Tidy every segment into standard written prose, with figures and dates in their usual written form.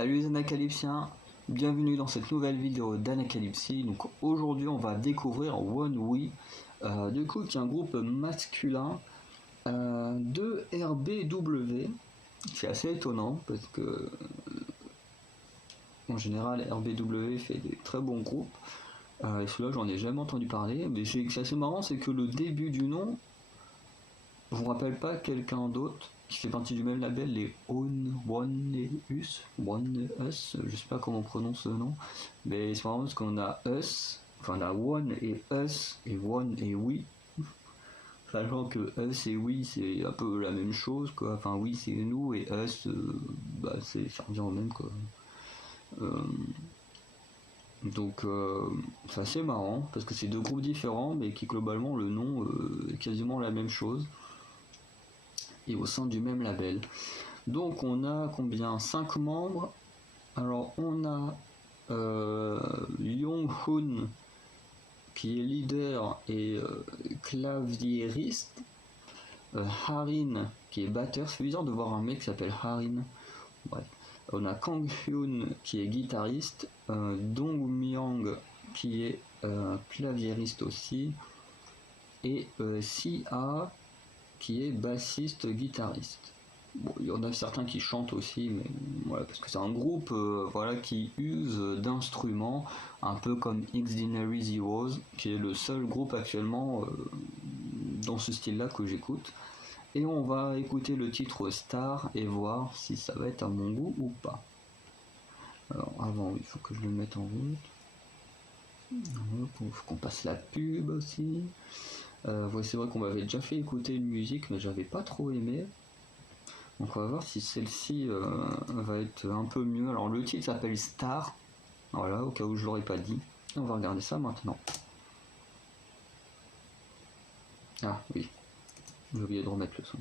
Salut les Anacalypsiens, bienvenue dans cette nouvelle vidéo d'Anacalypsie. Donc aujourd'hui on va découvrir One We, du coup qui est un groupe masculin de RBW. C'est assez étonnant parce que en général RBW fait des très bons groupes, et celui-là j'en ai jamais entendu parler, mais c'est assez marrant, c'est que le début du nom vous rappelle pas quelqu'un d'autre qui fait partie du même label, les One Us, je sais pas comment on prononce le nom, mais c'est marrant parce qu'on a Us, enfin on a One et Us, et One et We, sachant que Us et We c'est un peu la même chose, quoi. Enfin We c'est nous et Us, ça revient au même, quoi. Donc c'est assez marrant parce que c'est deux groupes différents mais qui globalement le nom est quasiment la même chose et au sein du même label. Donc on a combien? 5 membres. Alors on a Young-hoon qui est leader et claviériste, Harin qui est batteur. C'est bizarre de voir un mec qui s'appelle Harin. Bref. On a Kang-hyun qui est guitariste, Dong-myung qui est claviériste aussi, et Si-a qui est bassiste guitariste. Bon, il y en a certains qui chantent aussi, mais voilà, parce que c'est un groupe voilà, qui use d'instruments, un peu comme Xdinary Zeros, qui est le seul groupe actuellement dans ce style-là que j'écoute. Et on va écouter le titre Star et voir si ça va être à mon goût ou pas. Alors avant, il faut que je le mette en route. Il faut qu'on passe la pub aussi. Ouais, c'est vrai qu'on m'avait déjà fait écouter une musique, mais j'avais pas trop aimé. Donc on va voir si celle-ci va être un peu mieux. Alors le titre s'appelle Star, voilà, au cas où je l'aurais pas dit. On va regarder ça maintenant. Ah oui, j'ai oublié de remettre le son.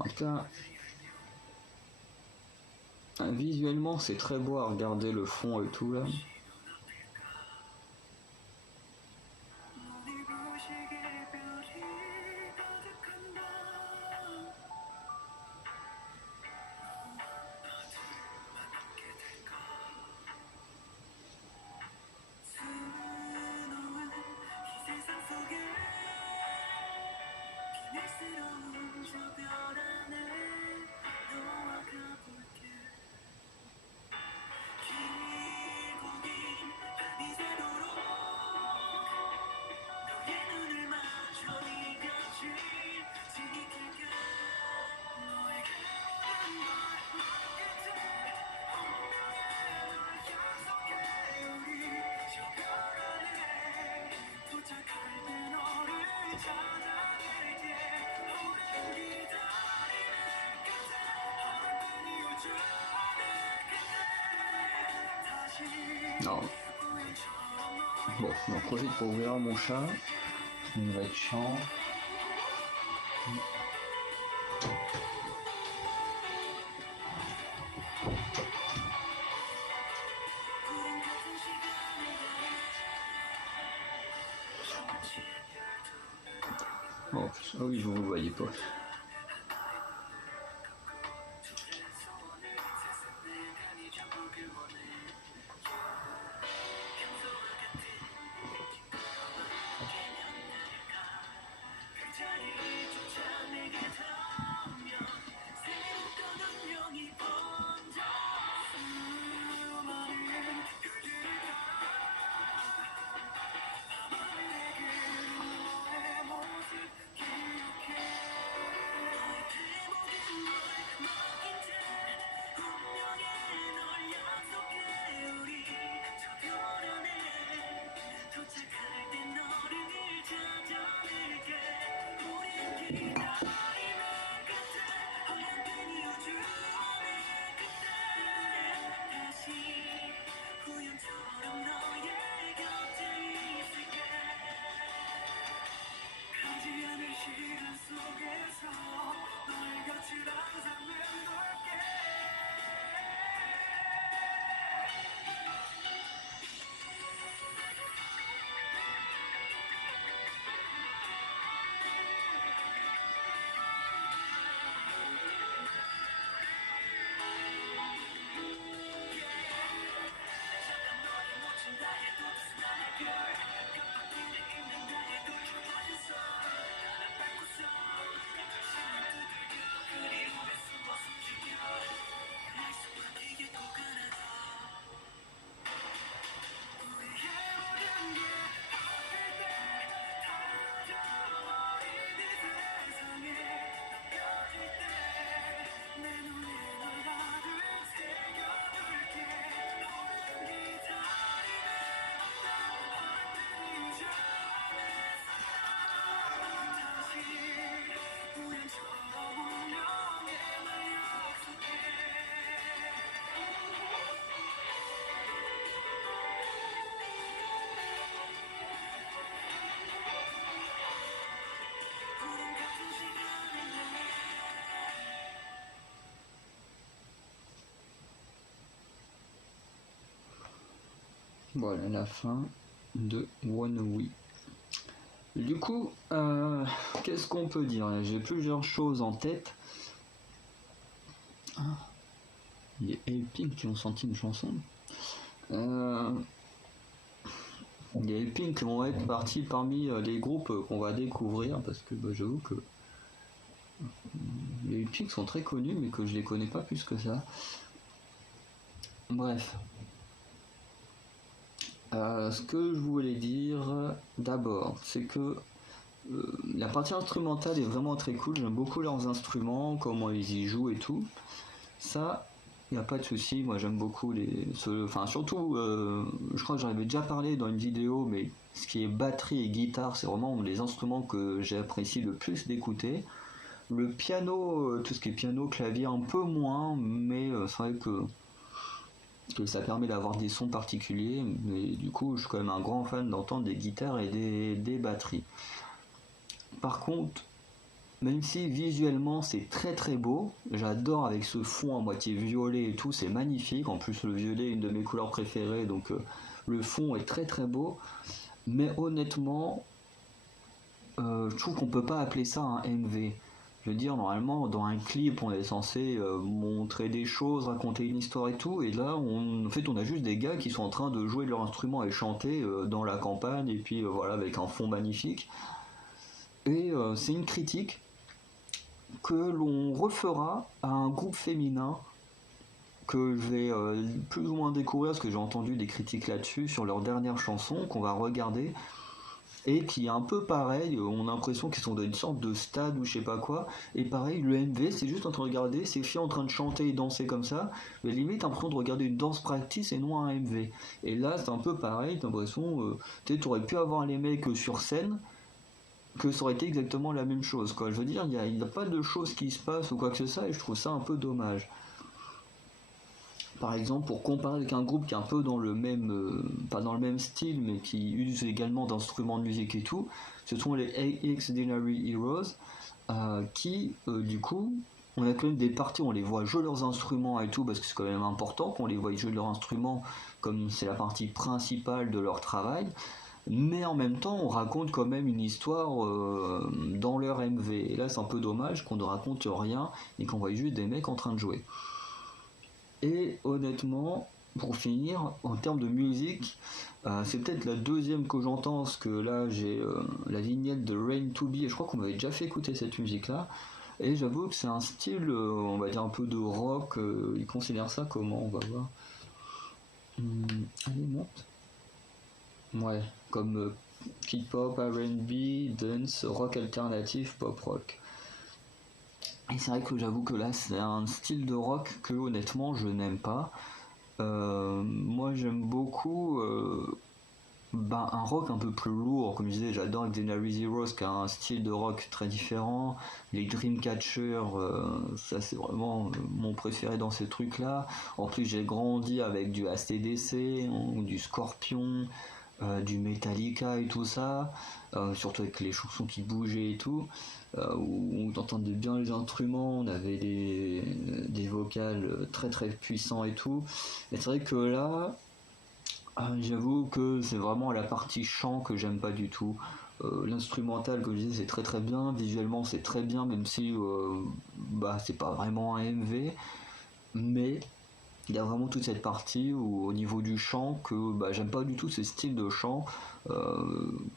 En tout cas, visuellement c'est très beau à regarder, le fond et tout là. Non. Bon, j'en profite pour ouvrir mon chat. Il va être chiant. Oh, ah oui, vous ne voyez pas. Voilà la fin de One We. Du coup, qu'est-ce qu'on peut dire? J'ai plusieurs choses en tête. Il y a Elping qui ont sorti une chanson. Il y a Elping qui vont être partis parmi les groupes qu'on va découvrir parce que j'avoue que les Elping sont très connus mais que je les connais pas plus que ça. Bref. Ce que je voulais dire d'abord, c'est que la partie instrumentale est vraiment très cool. J'aime beaucoup leurs instruments, comment ils y jouent et tout. Ça, il n'y a pas de souci. Moi, j'aime beaucoup surtout, je crois que j'en avais déjà parlé dans une vidéo, mais ce qui est batterie et guitare, c'est vraiment les instruments que j'apprécie le plus d'écouter. Le piano, tout ce qui est piano, clavier, un peu moins, mais c'est vrai que ça permet d'avoir des sons particuliers, mais du coup je suis quand même un grand fan d'entendre des guitares et des batteries. Par contre, même si visuellement c'est très très beau, j'adore avec ce fond à moitié violet et tout, c'est magnifique, en plus le violet est une de mes couleurs préférées, donc le fond est très très beau, mais honnêtement, je trouve qu'on peut pas appeler ça un MV. Je veux dire, normalement, dans un clip, on est censé montrer des choses, raconter une histoire et tout, et là, en fait, on a juste des gars qui sont en train de jouer de leur instrument et chanter dans la campagne, et puis voilà, avec un fond magnifique. Et c'est une critique que l'on refera à un groupe féminin que je vais plus ou moins découvrir, parce que j'ai entendu des critiques là-dessus, sur leur dernière chanson, qu'on va regarder, et qui est un peu pareil, on a l'impression qu'ils sont dans une sorte de stade ou je sais pas quoi, et pareil, le MV, c'est juste en train de regarder ces filles en train de chanter et danser comme ça, mais limite l'impression de regarder une danse practice et non un MV. Et là, c'est un peu pareil, t'as l'impression, tu aurais pu avoir les mecs sur scène, que ça aurait été exactement la même chose, quoi. Je veux dire, il n'y a pas de choses qui se passent ou quoi que ce soit, et je trouve ça un peu dommage. Par exemple, pour comparer avec un groupe qui est un peu dans le même, pas dans le même style, mais qui use également d'instruments de musique et tout, ce sont les Extraordinary Heroes, qui, du coup, on a quand même des parties où on les voit jouer leurs instruments et tout, parce que c'est quand même important qu'on les voit jouer leurs instruments, comme c'est la partie principale de leur travail, mais en même temps, on raconte quand même une histoire dans leur MV. Et là, c'est un peu dommage qu'on ne raconte rien et qu'on voit juste des mecs en train de jouer. Et honnêtement, pour finir, en termes de musique, c'est peut-être la deuxième que j'entends, parce que là j'ai la vignette de Rain to Be, et je crois qu'on m'avait déjà fait écouter cette musique-là. Et j'avoue que c'est un style, on va dire un peu de rock, ils considèrent ça comment, on va voir. Allez, monte. Ouais, comme Kid Pop, R&B, dance, rock alternatif, pop rock. Et c'est vrai que j'avoue que là c'est un style de rock que honnêtement je n'aime pas. Moi j'aime beaucoup un rock un peu plus lourd, comme je disais, j'adore Extraordinary Heroes qui a un style de rock très différent. Les Dreamcatcher, ça c'est vraiment mon préféré dans ces trucs-là. En plus j'ai grandi avec du AC/DC, du Scorpion, du Metallica et tout ça, surtout avec les chansons qui bougeaient et tout, où on entendait bien les instruments, on avait des vocals très très puissants et tout. Et c'est vrai que là, j'avoue que c'est vraiment la partie chant que j'aime pas du tout. L'instrumental, comme je disais, c'est très très bien, visuellement c'est très bien, même si c'est pas vraiment un MV, mais il y a vraiment toute cette partie où au niveau du chant que j'aime pas du tout ce style de chant.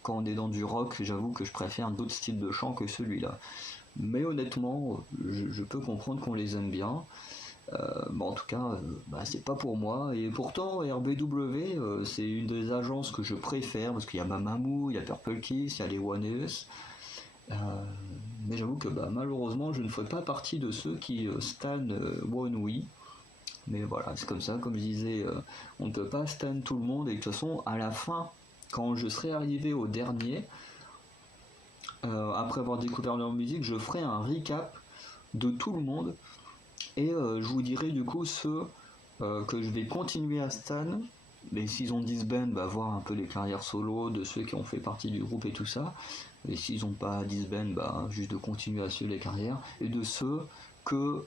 Quand on est dans du rock, j'avoue que je préfère d'autres styles de chant que celui-là. Mais honnêtement, je peux comprendre qu'on les aime bien. En tout cas, c'est pas pour moi. Et pourtant, RBW, c'est une des agences que je préfère parce qu'il y a Mamamoo, il y a Purple Kiss, il y a les One Us. Mais j'avoue que malheureusement, je ne ferai pas partie de ceux qui stan One We. Mais voilà, c'est comme ça, comme je disais, on ne peut pas stan tout le monde. Et de toute façon, à la fin, quand je serai arrivé au dernier, après avoir découvert leur musique, je ferai un recap de tout le monde. Et je vous dirai du coup ceux que je vais continuer à stan. Mais s'ils ont disband, voir un peu les carrières solo de ceux qui ont fait partie du groupe et tout ça. Et s'ils n'ont pas disband, juste de continuer à suivre les carrières. Et de ceux que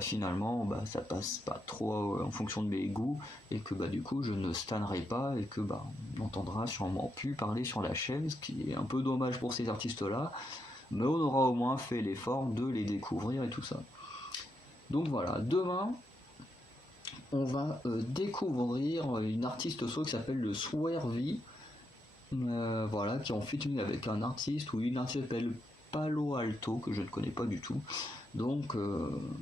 finalement ça passe pas trop en fonction de mes goûts et que du coup je ne stannerai pas et que on n'entendra sûrement plus parler sur la chaîne, ce qui est un peu dommage pour ces artistes là, mais on aura au moins fait l'effort de les découvrir et tout ça. Donc voilà, demain on va découvrir une artiste soul qui s'appelle le Swervy, voilà, qui est en featuring avec un artiste ou une artiste qui s'appelle Palo Alto, que je ne connais pas du tout. Donc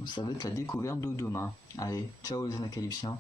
ça va être la découverte de demain. Allez, ciao les Anacalypsiens.